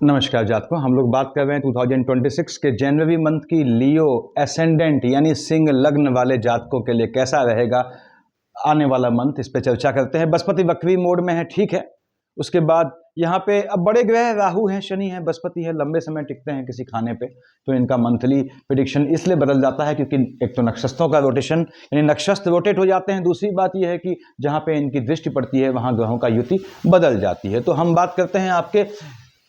नमस्कार जातकों, हम लोग बात कर रहे हैं 2026 के जनवरी मंथ की लियो एसेंडेंट यानी सिंह लग्न वाले जातकों के लिए कैसा रहेगा आने वाला मंथ। इस पे चर्चा करते हैं। बृहस्पति वक्री मोड में है, ठीक है। उसके बाद यहाँ पे अब बड़े ग्रह राहु हैं, शनि है, बृहस्पति है, लंबे समय टिकते हैं किसी खाने पे, तो इनका मंथली प्रिडिक्शन इसलिए बदल जाता है क्योंकि एक तो नक्षत्रों का रोटेशन यानी नक्षत्र रोटेट हो जाते हैं। दूसरी बात यह है कि जहाँ पे इनकी दृष्टि पड़ती है वहाँ ग्रहों का युति बदल जाती है। तो हम बात करते हैं आपके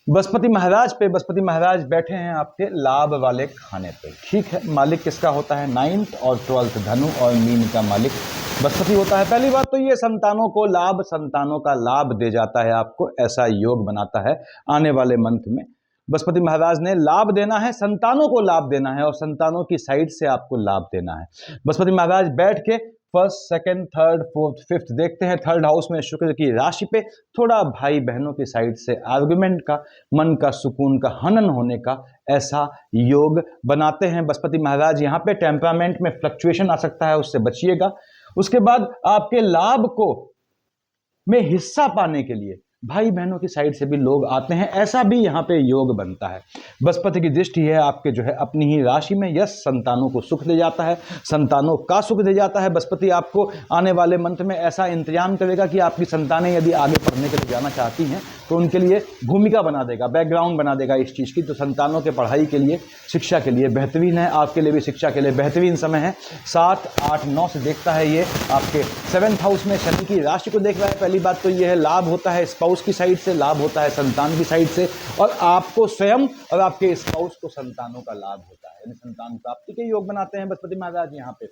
बृहस्पति महाराज पे। बृहस्पति महाराज बैठे हैं आपके लाभ वाले खाने पे, ठीक है। मालिक किसका होता है? 9th और 12th, धनु और मीन का मालिक बृहस्पति होता है। पहली बात तो ये संतानों को लाभ, संतानों का लाभ दे जाता है आपको, ऐसा योग बनाता है आने वाले मंथ में। बृहस्पति महाराज ने लाभ देना है, संतानों को लाभ देना है और संतानों की साइड से आपको लाभ देना है। बृहस्पति महाराज बैठ के first, second, third, fourth, fifth देखते हैं। थर्ड हाउस में शुक्र की राशि पे थोड़ा भाई बहनों की साइड से आर्गुमेंट का, मन का सुकून का हनन होने का ऐसा योग बनाते हैं बृहस्पति महाराज। यहाँ पे टेम्परामेंट में फ्लक्चुएशन आ सकता है, उससे बचिएगा। उसके बाद आपके लाभ को में हिस्सा पाने के लिए भाई बहनों की साइड से भी लोग आते हैं, ऐसा भी यहाँ पे योग बनता है। बृहस्पति की दृष्टि है आपके जो है अपनी ही राशि में, यस, संतानों को सुख दे जाता है, संतानों का सुख दे जाता है। बृहस्पति आपको आने वाले मंथ में ऐसा इंतजाम करेगा कि आपकी संतानें यदि आगे पढ़ने के लिए जाना चाहती हैं तो उनके लिए भूमिका बना देगा, बैकग्राउंड बना देगा इस चीज़ की। तो संतानों के पढ़ाई के लिए, शिक्षा के लिए बेहतरीन है, आपके लिए भी शिक्षा के लिए बेहतरीन समय है। 7, 8, 9 से देखता है ये आपके 7th हाउस में, शनि की राशि को देख रहा है। पहली बात तो ये है लाभ होता है स्पाउस की साइड से, लाभ होता है संतान की साइड से, और आपको स्वयं और आपके स्पाउस को संतानों का लाभ होता है, यानी संतान प्राप्ति के योग बनाते हैं बृहस्पति महाराज यहाँ पे।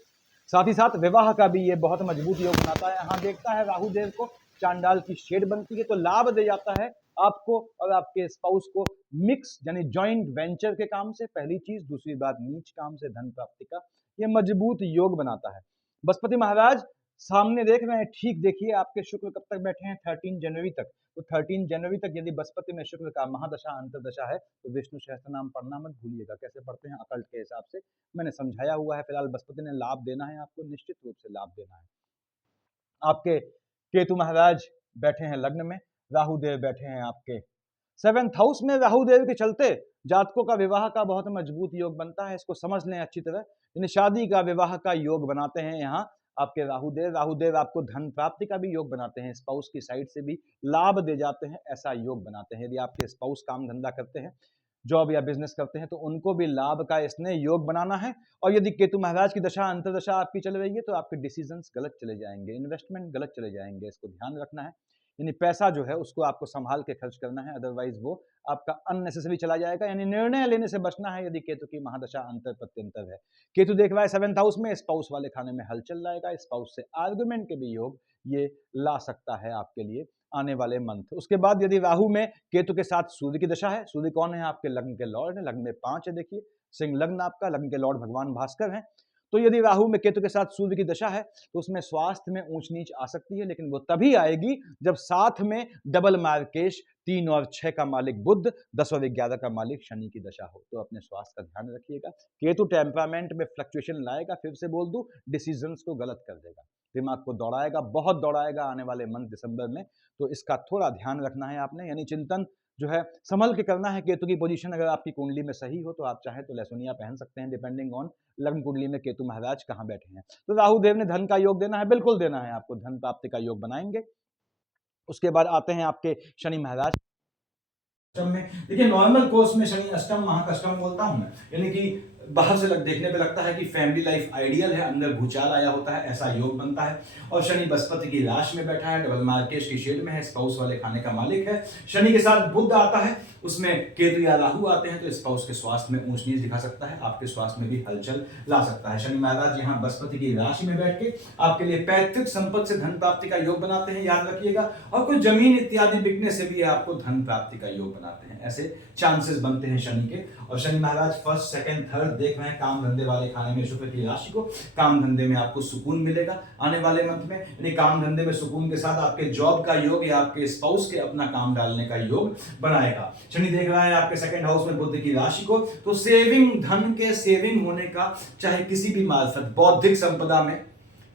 साथ ही साथ विवाह का भी ये बहुत मजबूत योग बनाता है। यहाँ देखता है राहु देव को, चांडाल की शेड बनती है, तो लाभ दे जाता है आपको और आपके स्पाउस को मिक्स यानी जॉइंट वेंचर के काम से, पहली चीज। दूसरी बात नीच काम से धन प्राप्ति का ये मजबूत योग बनाता है। बृहस्पति महाराज सामने देख रहे हैं, ठीक देखिए आपके शुक्र कब तक बैठे हैं? 13 जनवरी तक। तो 13 जनवरी तक यदि बृहस्पति में शुक्र का महादशा अंतरदशा है तो विष्णु सहस्त्र नाम पढ़ना मत भूलिएगा। कैसे पढ़ते हैं? अकल्ट के हिसाब से मैंने समझाया हुआ है। फिलहाल बृहस्पति ने लाभ देना है आपको, निश्चित रूप से लाभ देना है। आपके केतु महाराज बैठे हैं लग्न में, राहु देव बैठे हैं आपके 7th हाउस में। राहु देव के चलते जातकों का विवाह का बहुत मजबूत योग बनता है, इसको समझ लें अच्छी तरह। यानी शादी का, विवाह का योग बनाते हैं यहाँ आपके राहु देव। राहु देव आपको धन प्राप्ति का भी योग बनाते हैं, स्पाउस की साइड से भी लाभ दे जाते हैं, ऐसा योग बनाते हैं। यदि आपके स्पाउस काम धंधा करते हैं, जॉब या बिजनेस करते हैं, तो उनको भी लाभ का इसने योग बनाना है। और यदि केतु महाराज की दशा अंतरदशा आपकी चल रही है तो आपके डिसीजंस गलत चले जाएंगे, इन्वेस्टमेंट गलत चले जाएंगे, इसको ध्यान रखना है। यानी पैसा जो है उसको आपको संभाल के खर्च करना है, अदरवाइज वो आपका अननेसेसरी चला जाएगा। यानी निर्णय लेने से बचना है यदि केतु की महादशा अंतर प्रत्यंतर है। केतु देख रहा है 7th हाउस में, स्पाउस वाले खाने में हलचल लाएगा, स्पाउस से आर्गुमेंट के भी योग ये ला सकता है आपके लिए आने वाले मंथ। उसके बाद यदि राहु में केतु के साथ सूर्य की दशा है, सूर्य कौन है? आपके लग्न के लॉर्ड है, लग्न में 5 है, देखिए सिंह लग्न आपका, लग्न के लॉर्ड भगवान भास्कर हैं। तो यदि राहु में केतु के साथ सूर्य की दशा है तो उसमें स्वास्थ्य में ऊंच नीच आ सकती है, लेकिन वो तभी आएगी जब साथ में डबल मार्केश 3 और 6 का मालिक बुध, 10 और 11 का मालिक शनि की दशा हो। तो अपने स्वास्थ्य का ध्यान रखिएगा। केतु टेम्परामेंट में फ्लक्चुएशन लाएगा, फिर से बोल दूं, डिसीजंस को गलत कर देगा, दिमाग को दौड़ाएगा, बहुत दौड़ाएगा आने वाले मंथ दिसंबर में। तो इसका थोड़ा ध्यान रखना है आपने, यानी चिंतन जो है संभल के करना है। केतु की पोजीशन अगर आपकी कुंडली में सही हो तो आप चाहे तो लहसुनिया पहन सकते हैं, डिपेंडिंग ऑन लग्न कुंडली में केतु महाराज कहाँ बैठे हैं। तो राहु देव ने धन का योग देना है, बिल्कुल देना है आपको, धन प्राप्ति का योग बनाएंगे। उसके बाद आते हैं आपके शनि महाराज अष्टम में। देखिए नॉर्मल कोर्स में शनि अष्टम महाकष्टम बोलता हूं मैं, यानी कि बाहर से देखने पे लगता है कि फैमिली लाइफ आइडियल है, अंदर भूचाल आया होता है, ऐसा योग बनता है। और शनि बृहस्पति की राशि में बैठा है, डबल मार्केश की शेड में है, स्पाउस वाले खाने का मालिक है। शनि के साथ बुध आता है, उसमें केतु या राहु आते हैं तो स्पाउस के स्वास्थ्य में ऊंच नीच दिखा सकता है, आपके स्वास्थ्य में भी हलचल ला सकता है। शनि महाराज यहाँ बृहस्पति की राशि में बैठ के आपके लिए पैतृक संपत्ति से धन प्राप्ति का योग बनाते हैं, याद रखिएगा। और कुछ जमीन इत्यादि बिकने से भी आपको धन प्राप्ति का योग बनाते हैं, ऐसे चांसेस बनते हैं शनि के। और शनि महाराज फर्स्ट, सेकंड, थर्ड देख रहे हैं काम धंधे वाले खाने में शुक्र की राशि को, काम धंधे में आपको सुकून मिलेगा आने वाले मंथ में। यानी काम धंधे में सुकून के साथ आपके जॉब का योग या आपके स्पाउस के अपना काम डालने का योग बनाएगा। शनि देख रहा है आपके 2nd हाउस में बुध की राशि को, तो सेविंग, धन के सेविंग होने का, चाहे किसी भी मार्फत बौद्धिक संपदा में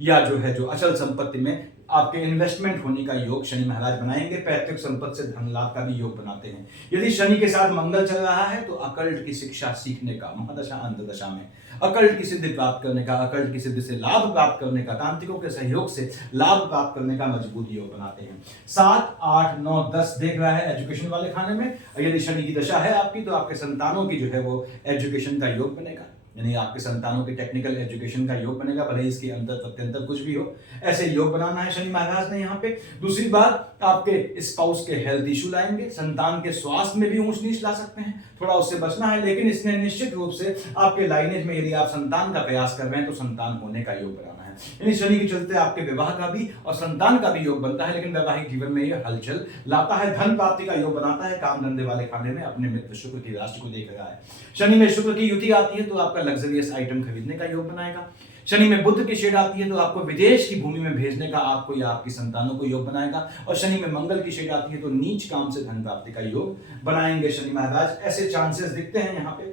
या जो है जो अचल संपत्ति में आपके इन्वेस्टमेंट होने का योग शनि महाराज बनाएंगे। पैतृक संपत्ति से धन लाभ का भी योग बनाते हैं। यदि शनि के साथ मंगल चल रहा है तो अकल्ट की शिक्षा सीखने का, महादशा अंतदशा में अकल्ट की सिद्धि प्राप्त करने का, अकल्ट की सिद्धि से लाभ प्राप्त करने का, तांत्रिकों के सहयोग से लाभ प्राप्त करने का मजबूत योग बनाते हैं। 7, 8, 9, 10 देख रहा है एजुकेशन वाले खाने में। यदि शनि की दशा है आपकी तो आपके संतानों की जो है वो एजुकेशन का योग बनेगा, यानी आपके संतानों के टेक्निकल एजुकेशन का योग बनेगा, भले इसके अंतर प्रत्यंतर कुछ भी हो, ऐसे योग बनाना है शनि महाराज ने यहाँ पे। दूसरी बात, आपके स्पाउस के हेल्थ इशू लाएंगे, संतान के स्वास्थ्य में भी ऊंच नीच ला सकते हैं, थोड़ा उससे बचना है। लेकिन इसने निश्चित रूप से आपके लाइनेज में यदि आप संतान का प्रयास कर रहे हैं तो संतान होने का योग बनाना है। यानी शनि के चलते आपके विवाह का भी और संतान का भी योग बनता है, लेकिन वैवाहिक जीवन में यह हलचल लाता है। धन प्राप्ति का योग बनाता है। काम धंधे वाले खाने में अपने मित्र शुक्र की राशि को देख रहा है। शनि में शुक्र की युति आती है तो आपका लग्जरियस आइटम खरीदने का योग बनाएगा। शनि में बुध की शेड आती है तो आपको विदेश की भूमि में भेजने का आपको या आपकी संतानों को योग बनाएगा। और शनि में मंगल की शेड आती है तो नीच काम से धन प्राप्ति का योग बनाएंगे शनि महाराज, ऐसे चांसेस दिखते हैं यहाँ पे।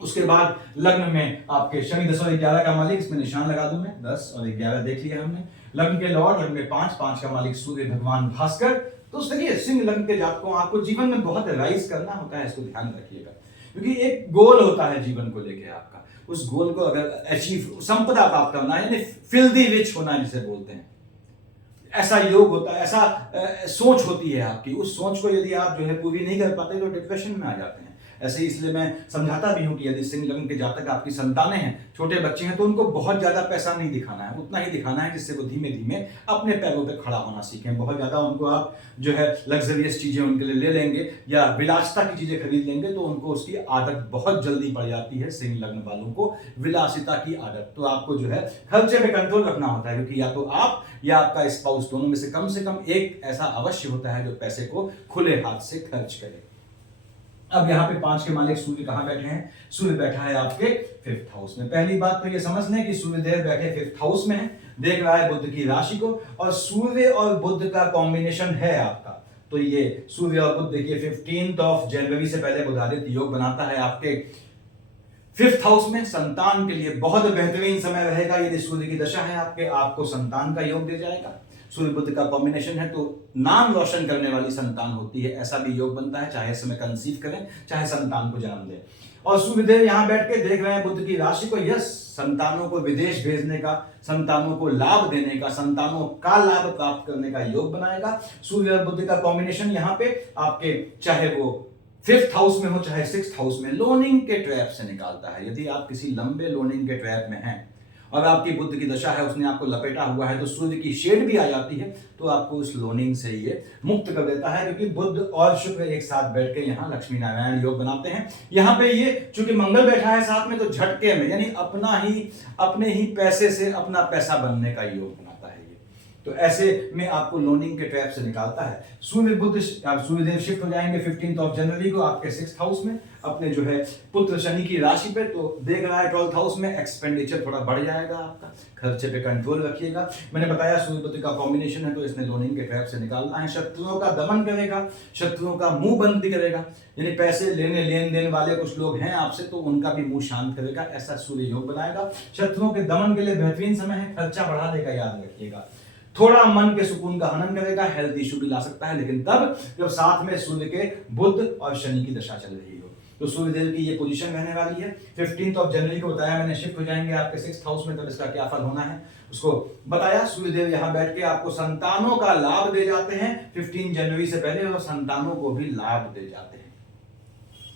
उसके बाद लग्न में आपके शनि 10 और 11 का मालिक, इसमें निशान लगा दूं मैं, 10 और 11 देख लिया हमने। लग्न के लॉर्ड, लग्न में 5 का मालिक सूर्य भगवान भास्कर। तो देखिए सिंह लग्न के जातकों, आपको जीवन में बहुत राइज करना होता है, इसको ध्यान रखिएगा, क्योंकि एक गोल होता है जीवन को लेके आपका। उस गोल को अगर अचीव, संपदा प्राप्त करना है, यानी फिल्दी रिच होना जिसे बोलते हैं, ऐसा योग होता है, ऐसा सोच होती है आपकी। उस सोच को यदि आप जो है पूरी नहीं कर पाते तो डिप्रेशन में आ जाते हैं। ऐसे ही इसलिए मैं समझाता भी हूं कि यदि सिंह लग्न के जातक आपकी संतानें हैं, छोटे बच्चे हैं, तो उनको बहुत ज्यादा पैसा नहीं दिखाना है, उतना ही दिखाना है जिससे वो धीमे धीमे अपने पैरों पे खड़ा होना सीखें। बहुत ज्यादा उनको आप जो है लग्जरियस चीजें उनके लिए ले लेंगे या विलासिता की चीजें खरीद लेंगे तो उनको उसकी आदत बहुत जल्दी पड़ जाती है। सिंह लग्न वालों को विलासिता की आदत, तो आपको जो है खर्चे पे कंट्रोल रखना होता है, क्योंकि या तो आप या आपका स्पाउस दोनों में से कम एक ऐसा अवश्य होता है जो पैसे को खुले हाथ से खर्च करे। अब यहाँ पे 5 के मालिक सूर्य कहाँ बैठे हैं? सूर्य बैठा है आपके 5th हाउस में। पहली बात तो ये समझ लें कि सूर्यदेव बैठे 5th हाउस में है, देख रहा है बुध की राशि को, और सूर्य और बुध का कॉम्बिनेशन है आपका। तो ये सूर्य और बुध देखिए 15 जनवरी से पहले बुधादित्य योग बनाता है आपके 5th हाउस में। संतान के लिए बहुत बेहतरीन समय रहेगा। यदि सूर्य की दशा है आपके, आपको संतान का योग दे जाएगा। सूर्य बुध का कॉम्बिनेशन है तो नाम रोशन करने वाली संतान होती है, ऐसा भी योग बनता है, चाहे समय कंसीव करें चाहे संतान को जन्म दे। और सूर्यदेव यहां बैठ के देख रहे हैं बुध की राशि को। यस, संतानों को विदेश भेजने का, संतानों को लाभ देने का, संतानों का लाभ प्राप्त करने का योग बनाएगा। सूर्य और बुध का कॉम्बिनेशन यहाँ पे आपके, चाहे वो 5th हाउस में हो चाहे 6th हाउस में, लोनिंग के ट्रैप से निकालता है। यदि आप किसी लंबे लोनिंग के ट्रैप में हैं और आपकी बुध की दशा है, उसने आपको लपेटा हुआ है, तो सूर्य की शेड भी आ जाती है तो आपको उस लोनिंग से ये मुक्त कर देता है, क्योंकि बुध और शुक्र एक साथ बैठ के यहाँ लक्ष्मी नारायण योग बनाते हैं। यहाँ पे ये चूंकि मंगल बैठा है साथ में, तो झटके में, यानी अपने ही पैसे से अपना पैसा बनने का योग बनाता है ये। तो ऐसे में आपको लोनिंग के ट्रैप से निकालता है। सूर्यदेव शिफ्ट हो जाएंगे 15 जनवरी को आपके 6th हाउस में, अपने जो है पुत्र शनि की राशि पे। तो देख रहा है 12th हाउस में, एक्सपेंडिचर थोड़ा बढ़ जाएगा आपका, खर्चे पे कंट्रोल रखिएगा। मैंने बताया सूर्य बुध का कॉम्बिनेशन है तो इसने लोनिंग के ट्रैप से निकालना है। शत्रुओं का दमन करेगा, शत्रुओं का मुंह बंद भी करेगा, यानी पैसे लेन देन वाले कुछ लोग हैं आपसे तो उनका भी मुंह शांत करेगा, ऐसा सूर्य योग बनाएगा। शत्रुओं के दमन के लिए बेहतरीन समय है, खर्चा बढ़ा देगा, याद रखिएगा। थोड़ा मन के सुकून का हनन करेगा, हेल्थ इशू भी ला सकता है, लेकिन तब जब साथ में सूर्य के बुध और शनि की दशा चल रही हो। तो सूर्यदेव की ये पोजीशन रहने वाली है। 15 जनवरी को बताया मैंने, शिफ्ट हो जाएंगे आपके 6th हाउस में, तब इसका क्या फल होना है उसको बताया। सूर्यदेव यहाँ बैठ के आपको संतानों का लाभ दे जाते हैं 15 जनवरी से पहले, और संतानों को भी लाभ दे जाते हैं।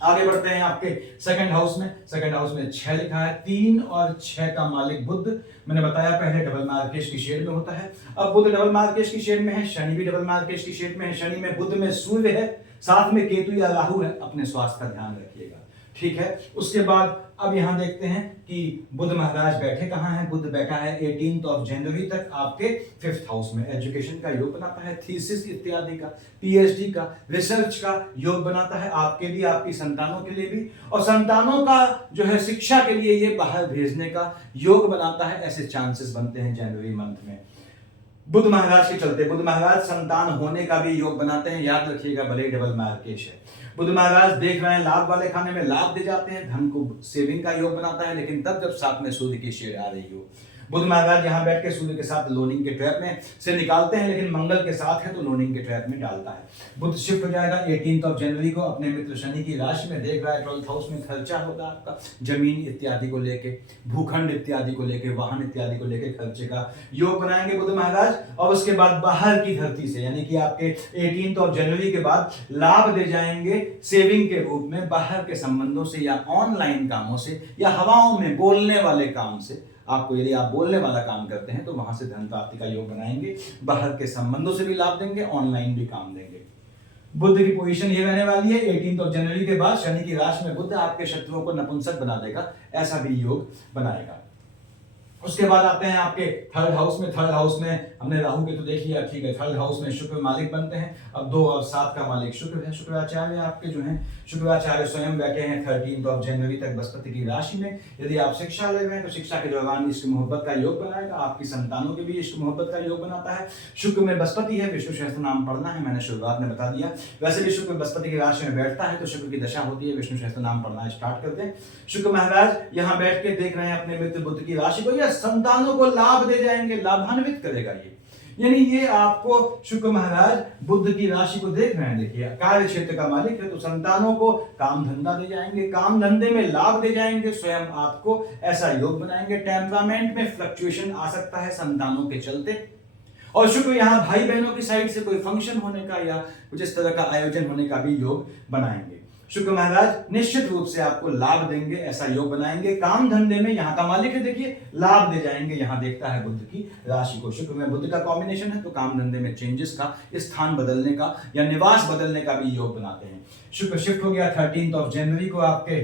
आगे बढ़ते हैं आपके 2nd हाउस में। 2nd हाउस में 6 लिखा है, 3 और 6 का मालिक बुध। मैंने बताया पहले डबल मार्केश की शेड में होता है, अब बुध डबल मार्केश की शेड में है, शनि भी डबल मार्केश की शेड में है। शनि में बुध में सूर्य है, साथ में केतु या राहु है, अपने स्वास्थ्य का ध्यान रखिएगा, ठीक है। उसके बाद अब यहां देखते हैं कि बुध महाराज बैठे कहां हैं। बुध बैठा है 18 जनवरी तक आपके 5th हाउस में, एजुकेशन का योग बनाता है, थीसिस इत्यादि का, पीएचडी का, रिसर्च का योग बनाता है, आपके लिए, आपकी संतानों के लिए भी, और संतानों का जो है शिक्षा के लिए ये बाहर भेजने का योग बनाता है। ऐसे चांसेस बनते हैं जनवरी मंथ में बुध महाराज के चलते। बुध महाराज संतान होने का भी योग बनाते हैं, याद रखिएगा, भले डबल मार्केश है। बुध महाराज देख रहे हैं लाभ वाले खाने में लाभ दे जाते हैं, धन को सेविंग का योग बनाता है, लेकिन तब जब साथ में सूर्य की शेड आ रही हो। बुध महाराज यहाँ बैठ के सूर्य के साथ लोनिंग के ट्रैप में से निकालते हैं, लेकिन मंगल के साथ है तो लोनिंग के ट्रैप में डालता है। बुध शिफ्ट हो जाएगा 18 जनवरी को अपने मित्र शनि की राशि में। देख रहा है 12th हाउस में खर्चा होगा आपका, जमीन इत्यादि को लेके, भूखंड इत्यादि को लेके, वाहन इत्यादि को लेके खर्चे का योग बनाएंगे बुध महाराज। और उसके बाद बाहर की धरती से, यानी कि आपके 18 जनवरी के बाद लाभ दे जाएंगे सेविंग के रूप में, बाहर के संबंधों से या ऑनलाइन कामों से या हवाओं में बोलने वाले काम से। आपको यदि आप बोलने वाला काम करते हैं तो वहां से धन प्राप्ति का योग बनाएंगे, बाहर के संबंधों से भी लाभ देंगे, ऑनलाइन भी काम देंगे। बुध की पोजीशन ये रहने वाली है 18 जनवरी के बाद शनि की राशि में बुध आपके शत्रुओं को नपुंसक बना देगा, ऐसा भी योग बनाएगा। उसके बाद आते हैं आपके थर्ड हाउस में। थर्ड हाउस में हमने राहु के तो देख लिया, ठीक है। थर्ड हाउस में शुक्र मालिक बनते हैं। अब 2 और 7 का मालिक शुक्र है। शुक्राचार्य आपके जो हैं, शुक्राचार्य स्वयं बैठे हैं 13 जनवरी तक बृहस्पति की राशि में। यदि आप शिक्षा ले रहे हैं तो शिक्षा के दौरान इश्क मोहब्बत का योग बनाएगा, आपकी संतानों के भी इश्क मोहब्बत का योग बनाता है। शुक्र में बृहस्पति है, विष्णु सहस्त्र नाम पढ़ना है, मैंने शुरुआत में बता दिया। वैसे भी शुक्र बृहस्पति की राशि में बैठता है तो शुक्र की दशा होती है, विष्णु सहस्त्र नाम पढ़ना स्टार्ट करते हैं। शुक्र महाराज यहाँ बैठ के देख रहे हैं अपने मित्र बुध की राशि को, या संतानों को लाभ दे जाएंगे, लाभान्वित करेगा ये। यानी ये आपको शुक्र महाराज बुध की राशि को देख रहे हैं, देखिए कार्य क्षेत्र का मालिक है तो संतानों को काम धंधा दे जाएंगे, काम धंधे में लाभ दे जाएंगे, स्वयं आपको ऐसा योग बनाएंगे। टेम्परामेंट में फ्लक्चुएशन आ सकता है संतानों के चलते। और शुक्र यहाँ भाई बहनों की साइड से कोई फंक्शन होने का या कुछ इस तरह का आयोजन होने का भी योग बनाएंगे। शुक्र महाराज निश्चित रूप से आपको लाभ देंगे, ऐसा योग बनाएंगे। काम धंधे में यहाँ का मालिक है, देखिए लाभ दे जाएंगे। यहाँ देखता है बुध की राशि को, शुक्र में बुध का कॉम्बिनेशन है तो काम धंधे में चेंजेस का, स्थान बदलने का या निवास बदलने का भी योग बनाते हैं। शुक्र शिफ्ट हो गया 13 जनवरी को आपके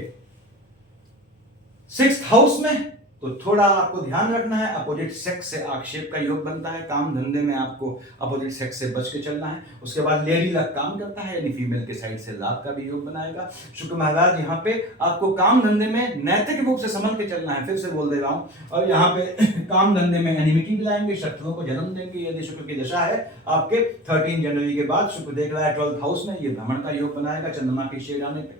6th हाउस में, तो थोड़ा आपको ध्यान रखना है, अपोजिट सेक्स से आक्षेप का योग बनता है। काम धंधे में आपको अपोजिट सेक्स से बच के चलना है। उसके बाद लेडी लक काम करता है, यानी फीमेल के साइड से लाभ का भी योग बनाएगा। शुक्र महाराज यहाँ पे आपको काम धंधे में नैतिक रूप से संभल के चलना है, फिर से बोल दे रहा हूँ। और यहाँ पे काम धंधे में एनिमिटी दिलाएंगे, शत्रुओं को जन्म देंगे। यदि शुक्र की दशा है आपके 13 जनवरी के बाद, शुक्र देख रहा है 12th हाउस में, ये भ्रमण का योग बनाएगा चंद्रमा की शेड आने पे,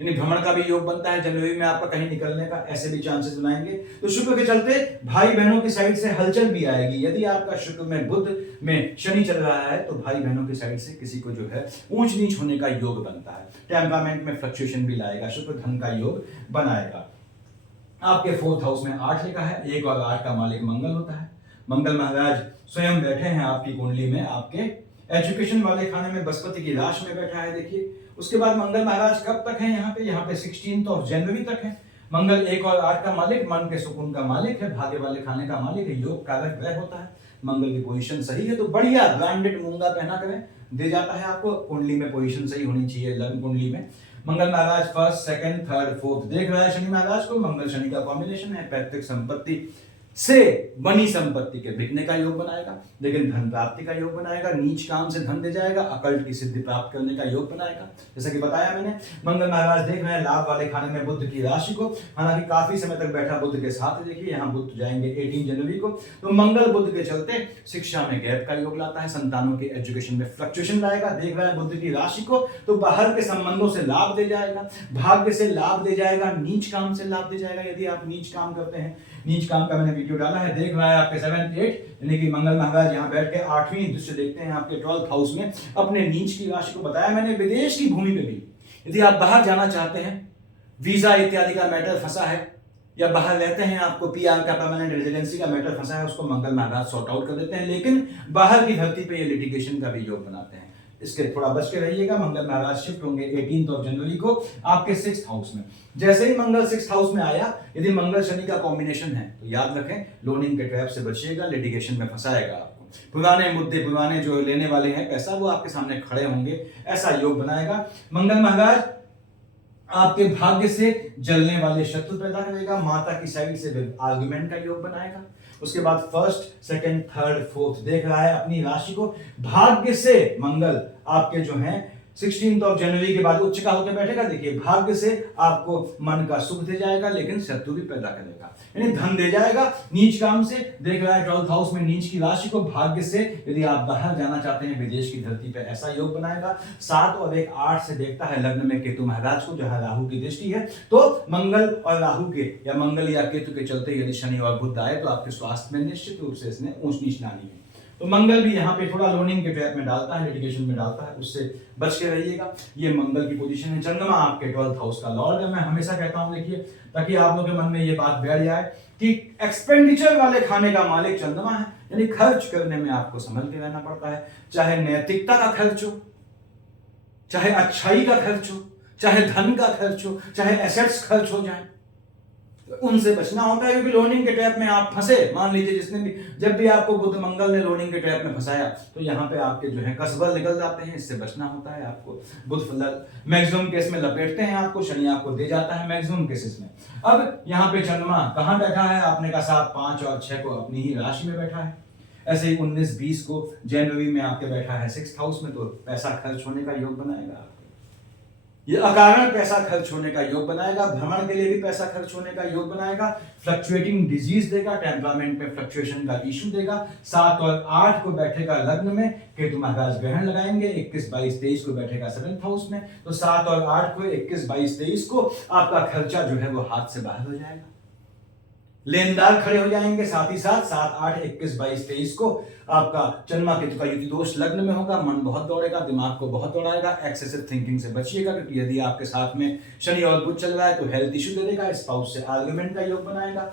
यानी भ्रमण का भी योग बनता है जनवरी में आपका कहीं निकलने का, ऐसे भी चांसेस बनाएंगे। तो शुक्र के चलते भाई बहनों की साइड से हलचल भी आएगी। यदि आपका शुक्र में बुध में शनि चल रहा है तो भाई बहनों की साइड से किसी को जो है ऊंच नीच होने का योग बनता है। टेम्परामेंट में फ्लक्चुएशन भी लाएगा, शुक्र धन का योग बनाएगा। आपके 4th हाउस में 8 लिखा है, 1 और 8 का मालिक मंगल होता है। मंगल महाराज स्वयं बैठे हैं आपकी कुंडली में, आपके एजुकेशन वाले खाने में बृहस्पति की राशि में बैठा है, देखिए। उसके बाद मंगल महाराज कब तक है यहाँ पे 16 जनवरी तक है। मंगल 1 और 8 का मालिक, मन के सुकून का मालिक है, भाग्य वाले खाने का मालिक है, योग कारक ग्रह होता है। मंगल की पोजीशन सही है तो बढ़िया ब्रांडेड मूंगा पहना करें, दे जाता है आपको। कुंडली में पोजीशन सही होनी चाहिए, लग्न कुंडली में। मंगल महाराज 1st, 2nd, 3rd, 4th देख रहा है शनि महाराज को। मंगल शनि का कॉम्बिनेशन है, पैतृक संपत्ति से बनी संपत्ति के बिकने का योग बनाएगा, लेकिन धन प्राप्ति का योग बनाएगा। नीच काम से धन दे जाएगा, अकल्ट की सिद्धि प्राप्त करने का योग बनाएगा। जैसा कि बताया मैंने, मंगल महाराज देख रहे हैं लाभ वाले खाने में बुध की राशि को, हालांकि काफी समय तक बैठा बुध के साथ। देखिए यहाँ बुध जाएंगे 18 जनवरी को, तो मंगल बुध के चलते शिक्षा में गैप का योग लाता है, संतानों के एजुकेशन में फ्लक्चुएशन लाएगा। देख रहा है बुध की राशि को तो बाहर के संबंधों से लाभ दे जाएगा, भाग्य से लाभ दे जाएगा, नीच काम से लाभ दे जाएगा। यदि आप नीच काम करते हैं, नीच काम का मैंने वीडियो डाला है, देख रहा है आपके 7th, 8th, यानी कि मंगल महाराज यहाँ बैठ के 8वीं दृष्टि देखते हैं आपके 12th हाउस में अपने नीच की राशि को। बताया मैंने विदेश की भूमि पे भी यदि आप बाहर जाना चाहते हैं, वीजा इत्यादि का मैटर फंसा है, या बाहर रहते हैं आपको पीआर का परमानेंट रेजिडेंसी का मैटर फंसा है, उसको मंगल महाराज सॉर्ट आउट कर देते हैं। लेकिन बाहर की धरती पे ये लिटिगेशन का भी योग बनाते हैं, इसके थोड़ा बच के रहिएगा। मंगल महाराज शिफ्ट होंगे 18 जनवरी को आपके 6th हाउस में। जैसे ही मंगल 6th हाउस में आया, यदि मंगल शनि का कॉम्बिनेशन है तो याद रखें लोनिंग के ट्रैप से बचिएगा, लिटिगेशन में फंसाएगा आपको। पुराने मुद्दे, पुराने जो लेने वाले हैं पैसा, वो आपके सामने खड़े होंगे, ऐसा योग बनाएगा। मंगल महाराज आपके भाग्य से जलने वाले शत्रु पैदा करेगा, माता की साइड से आर्गुमेंट का योग बनाएगा। उसके बाद 1st, 2nd, 3rd, 4th देख रहा है अपनी राशि को। भाग्य से मंगल आपके जो हैं 16 जनवरी के बाद उच्च का होकर बैठेगा, देखिए भाग्य से आपको मन का सुख दे जाएगा, लेकिन शत्रु भी पैदा करेगा, यानी धन दे जाएगा। नीच काम से देख रहा है 12th हाउस में नीच की राशि को, भाग्य से यदि आप बाहर जाना चाहते हैं विदेश की धरती पे, ऐसा योग बनाएगा। 7 और 1 8 से देखता है लग्न में केतु महाराज को, जहां राहु की दृष्टि है, तो मंगल और राहु के या मंगल या केतु के चलते यदि शनि और बुध आए तो आपके स्वास्थ्य में निश्चित रूप से इसने ऊंच नीच लानी है। तो मंगल भी यहाँ पे थोड़ा लोनिंग के ट्रैप में डालता है, लिटिगेशन में डालता है, उससे बच के रहिएगा। ये मंगल की पोजीशन है। चंद्रमा आपके 12th हाउस का लॉर्ड है। मैं हमेशा कहता हूं देखिए, ताकि आप लोगों के मन में ये बात बैठ जाए कि एक्सपेंडिचर वाले खाने का मालिक चंद्रमा है, यानी खर्च करने में आपको संभल के रहना पड़ता है। चाहे नैतिकता का खर्च हो, चाहे अच्छाई का खर्च हो, चाहे धन का खर्च हो, चाहे एसेट्स खर्च हो जाए, उनसे बचना होता है, क्योंकि लोनिंग के ट्रैप में आप फंसे। मान लीजिए जिसने भी, जब भी आपको बुध मंगल ने लोनिंग के ट्रैप में फंसाया, तो यहाँ पे आपके जो है कसबर निकल जाते हैं, इससे बचना होता है आपको। बुध मैक्सिमम केस में लपेटते हैं आपको, शनि आपको दे जाता है मैक्सिमम केसेस में। अब यहाँ पे चंद्रमा कहाँ बैठा है, आपने कहा 7 5 और 6 को अपनी ही राशि में बैठा है। ऐसे ही 19 20 को जनवरी में आपके बैठा है 6th हाउस में, तो पैसा खर्च होने का योग बनाएगा। ये अकारण पैसा खर्च होने का योग बनाएगा, भ्रमण के लिए भी पैसा खर्च होने का योग बनाएगा, फ्लक्चुएटिंग डिजीज देगा, टेम्परामेंट में फ्लक्चुएशन का इशू देगा। 7 और 8 को बैठेगा लग्न में, केतु महाराज ग्रहण लगाएंगे। 21 22 23 को बैठेगा 7th हाउस में, तो 7 और 8 को 21 22 23 को आपका खर्चा जो है वो हाथ से बाहर हो जाएगा, लेनदार खड़े हो जाएंगे। साथ ही साथ 7 8 21 22 23 को आपका चंद्रमा केतु का युति दोष लग्न में होगा, मन बहुत दौड़ेगा, दिमाग को बहुत दौड़ाएगा। एक्सेसिव थिंकिंग से बचिएगा, क्योंकि यदि आपके साथ में शनि और बुध चल रहा है तो हेल्थ इश्यू दे देगा, स्पाउस से आर्गुमेंट का योग बनाएगा।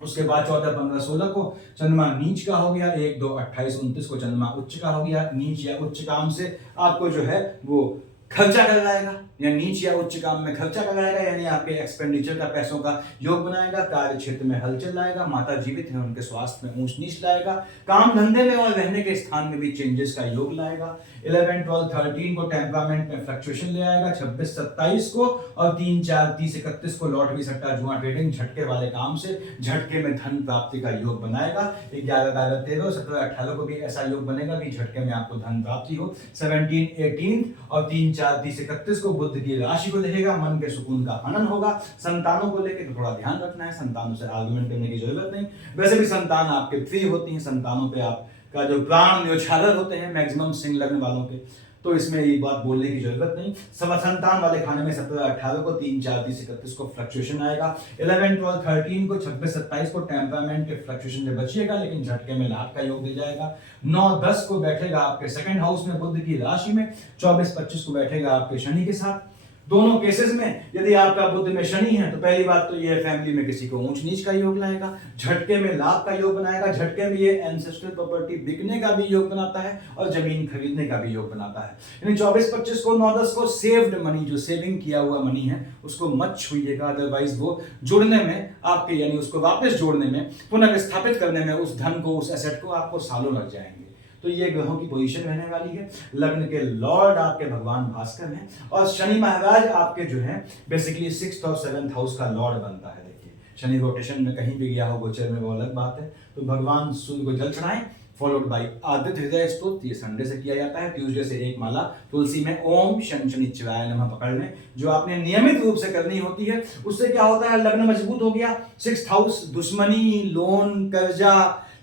उसके बाद 14 15 16 को चंद्रमा नीच का हो गया, 1 2 28 29 को चंद्रमा उच्च का हो गया। नीच या उच्च काम से आपको जो है वो खर्चा कराएगा, या नीच या उच्च काम में खर्चा कराएगा, यानी आपके एक्सपेंडिचर का पैसों का योग बनाएगा। कार्य क्षेत्र में हलचल लाएगा, माता जीवित है उनके स्वास्थ्य में ऊंच नीच लाएगा, काम धंधे में और रहने के स्थान में भी चेंजेस का योग लाएगा। 11 12 13 को टेम्परामेंट में फ्लक्चुएशन ले आएगा। 26 27 को और 3 4 30 31 को लॉटरी सट्टा जुआ ट्रेडिंग झटके वाले काम से झटके में धन प्राप्ति का योग बनाएगा। 11 12 13 17 18 को भी ऐसा योग बनेगा कि झटके में आपको धन प्राप्ति हो। 17 18 और 3 4 30 31 को बुध की राशि को देखेगा, मन के सुकून का हनन होगा। संतानों को लेकर थोड़ा ध्यान रखना है, संतानों से आर्गुमेंट करने की जरूरत नहीं। वैसे भी संतान आपके फ्री होती हैं, संतानों पे आपका जो प्राण न्योछावर होते हैं मैक्सिमम सिंह लग्न वालों के, तो इसमें ये बात बोलने की जरूरत नहीं। संतान वाले खाने में 17 18 को 3 4 30 31 को फ्लक्चुएशन आएगा। 11 12 13 को 26 27 को टेम्परामेंट के फ्लक्चुएशन से बचिएगा, लेकिन झटके में लाभ का योग दे जाएगा। 9 10 को बैठेगा आपके 2nd हाउस में बुध की राशि में। 24 25 को बैठेगा आपके शनि के साथ। दोनों केसेस में यदि आपका बुध में शनि है तो पहली बात तो ये फैमिली में किसी को ऊंच नीच का योग लाएगा, झटके में लाभ का योग बनाएगा। झटके में ये एंसेस्ट्रल प्रॉपर्टी बिकने का भी योग बनाता है और जमीन खरीदने का भी योग बनाता है। यानी 24 25 को 9 10 को सेव्ड मनी, जो सेविंग किया हुआ मनी है उसको मत छूइएगा, अदरवाइज वो जुड़ने में आपके, यानी उसको वापस जोड़ने में, पुनर्स्थापित करने में, उस धन को, उस एसेट को आपको सालों लग जाएंगे। तो ये ग्रहों की पोजीशन रहने वाली है। लग्न के लॉर्ड आपके भगवान भास्कर हैं और शनि महाराज आपके जो है बेसिकली 6th और 7th हाउस का लॉर्ड बनता है। देखिए शनि रोटेशन में कहीं भी गया हो गोचर में, वो अलग बात है। तो भगवान सूर्य को जल चढ़ाएं, फॉलोड बाय आदित्य हृदय स्तोत्र, ये संडे से किया जाता है। ट्यूसडे से 1 माला तुलसी में ओम शनि शनिश्चराय नमः पकड़ लें, जो आपने नियमित रूप से करनी होती है। उससे क्या होता है, लग्न मजबूत हो गया। 6th हाउस दुश्मनी, लोन, कर्जा,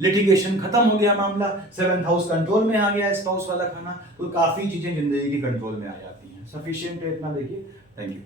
लिटिगेशन खत्म हो गया मामला। 7th हाउस कंट्रोल में आ गया, स्पाउस वाला खाना, तो काफी चीजें जिंदगी की कंट्रोल में आ जाती हैं। सफिशिएंट है इतना, देखिए। Thank you.